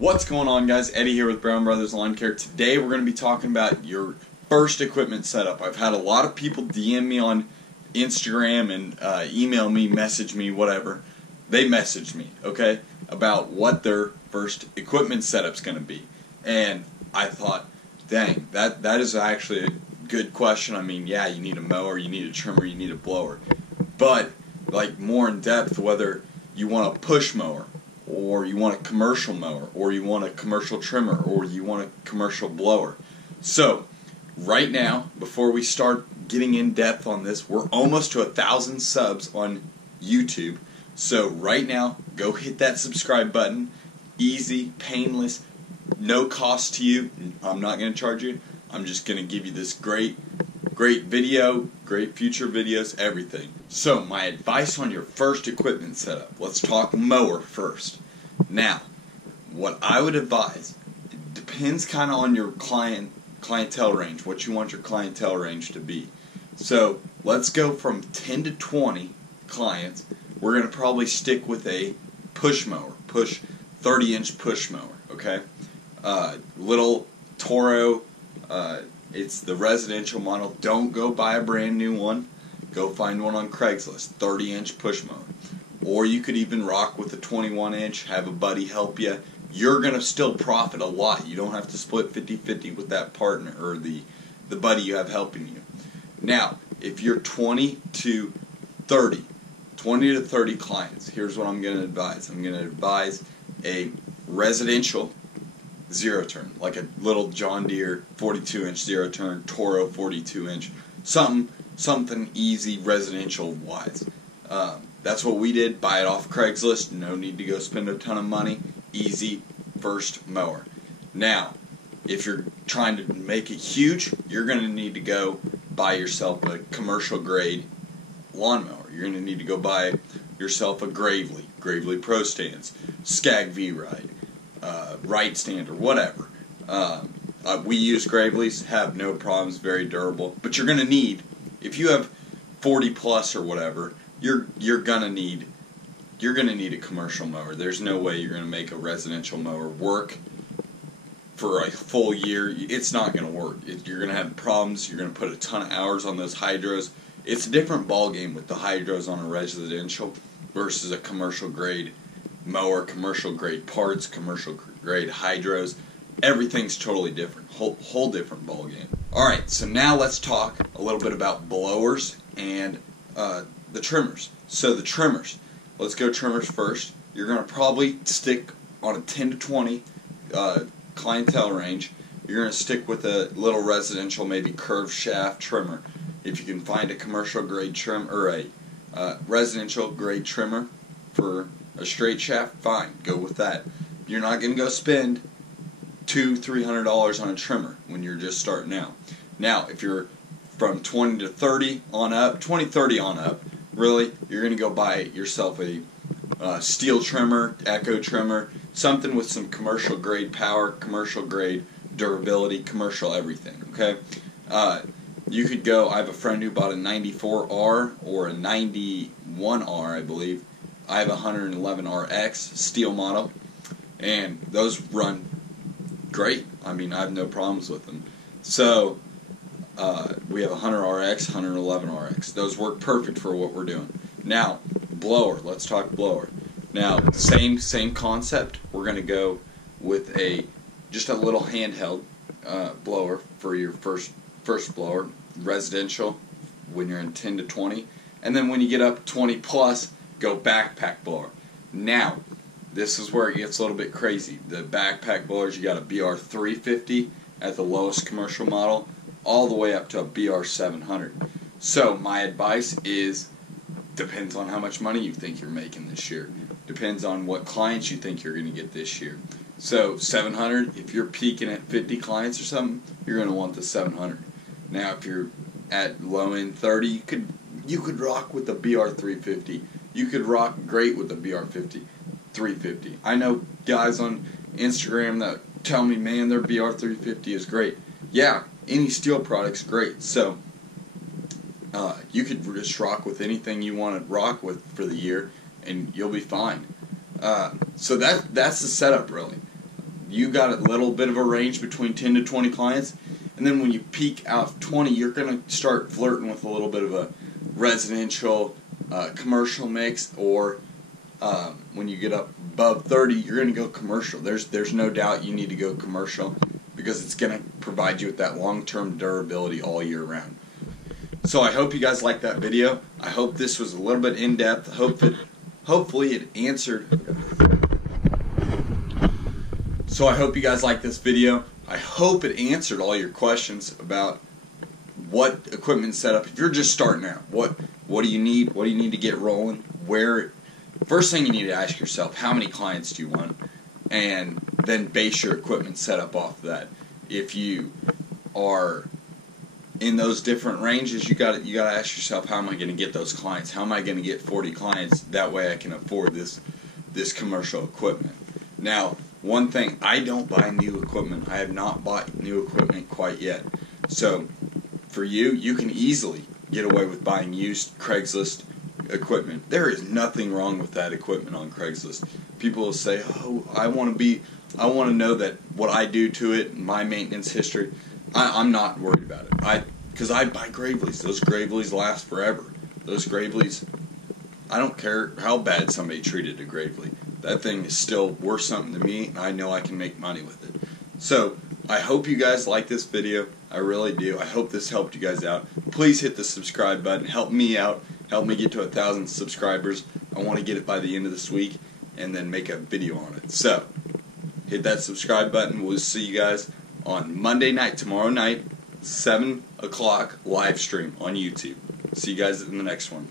What's going on, guys? Eddie here with Brown Brothers Lawn Care. Today we're going to be talking about your first equipment setup. I've had a lot of people DM me on Instagram and email me, message me, whatever. They messaged me, okay, about what their first equipment setup's going to be. And I thought, dang, that is actually a good question. I mean, yeah, you need a mower, you need a trimmer, you need a blower. But, like, more in depth, whether you want a push mower, or you want a commercial mower, or you want a commercial trimmer, or you want a commercial blower. So, right now, before we start getting in depth on this, we're almost to 1,000 subs on YouTube. So right now, go hit that subscribe button. Easy, painless, no cost to you. I'm not going to charge you. I'm just going to give you this great video, great future videos, everything. So my advice on your first equipment setup. Let's talk mower first. Now, what I would advise, it depends kind of on your clientele range, what you want your clientele range to be. So let's go from 10 to 20 clients. We're going to probably stick with a push mower, 30-inch push mower, okay? Little Toro, it's the residential model. Don't go buy a brand new one. Go find one on Craigslist, 30-inch push mower. Or you could even rock with a 21-inch, have a buddy help you. You're going to still profit a lot. You don't have to split 50-50 with that partner or the buddy you have helping you. Now, if you're 20 to 30 clients, here's what I'm going to advise. I'm going to advise a residential zero-turn, like a little John Deere 42-inch zero-turn, Toro 42-inch, something easy residential-wise. That's what we did. Buy it off Craigslist. No need to go spend a ton of money. Easy first mower. Now, if you're trying to make it huge, you're going to need to go buy yourself a commercial grade lawnmower. You're going to need to go buy yourself a Gravely Pro Stands, Skag V-Ride, Right Stand, or whatever. We use Gravely's, have no problems, very durable. But you're going to need, if you have 40 plus or whatever, you're gonna need a commercial mower. There's no way you're gonna make a residential mower work for a full year. It's not gonna work. You're gonna have problems. You're gonna put a ton of hours on those hydros. It's a different ball game with the hydros on a residential versus a commercial grade mower, commercial grade parts, commercial grade hydros. Everything's totally different. Whole different ball game. All right, so now let's talk a little bit about blowers and the trimmers. So the trimmers, let's go trimmers first. You're going to probably stick on a 10 to 20 clientele range. You're going to stick with a little residential, maybe curved shaft trimmer. If you can find a commercial grade trim or a residential grade trimmer for a straight shaft, fine, go with that. You're not going to go spend $200-300 on a trimmer when you're just starting out. Now, if you're from 20 to 30 on up, 20-30 on up, really, you're going to go buy yourself a steel trimmer, echo trimmer, something with some commercial grade power, commercial grade durability, commercial everything, okay? You could go, I have a friend who bought a 94R or a 91R, I believe. I have a 111RX steel model, and those run great. I mean, I have no problems with them. So, we have a 100RX, 111RX. Those work perfect for what we're doing. Now, blower. Let's talk blower. Now, same concept. We're going to go with just a little handheld blower for your first blower. Residential when you're in 10 to 20. And then when you get up 20 plus, go backpack blower. Now, this is where it gets a little bit crazy. The backpack blowers, you got a BR350 at the lowest commercial model, all the way up to a BR700. So my advice is, depends on how much money you think you're making this year. Depends on what clients you think you're going to get this year. So 700, if you're peaking at 50 clients or something, you're going to want the 700. Now if you're at low end 30, you could rock with the BR350. You could rock great with the BR350. I know guys on Instagram that tell me, man, their BR350 is great. Yeah, any steel product's great. So you could just rock with anything you want to rock with for the year, and you'll be fine. So that's the setup, really. you got a little bit of a range between 10 to 20 clients, and then when you peak out 20, you're going to start flirting with a little bit of a residential, commercial mix, or when you get up above 30, you're going to go commercial. There's no doubt you need to go commercial because it's going to provide you with that long-term durability all year round. So I hope you guys liked that video. I hope this was a little bit in-depth. Hopefully it answered. So I hope you guys like this video. I hope it answered all your questions about what equipment setup. If you're just starting out, what do you need? What do you need to get rolling? First thing you need to ask yourself, how many clients do you want? And then base your equipment setup off of that. If you are in those different ranges, you got to ask yourself, how am I going to get those clients? How am I going to get 40 clients? That way I can afford this commercial equipment. Now, one thing, I don't buy new equipment. I have not bought new equipment quite yet. So for you can easily get away with buying used Craigslist equipment. There is nothing wrong with that equipment on Craigslist. People will say, oh, I want to know that what I do to it, my maintenance history. I'm not worried about it. Because I buy Gravely's. Those Gravely's last forever. Those Gravely's, I don't care how bad somebody treated a Gravely. That thing is still worth something to me, and I know I can make money with it. So I hope you guys like this video. I really do. I hope this helped you guys out. Please hit the subscribe button. Help me out. Help me get to 1,000 subscribers. I want to get it by the end of this week and then make a video on it. So hit that subscribe button. We'll see you guys on Monday night, tomorrow night, 7 o'clock live stream on YouTube. See you guys in the next one.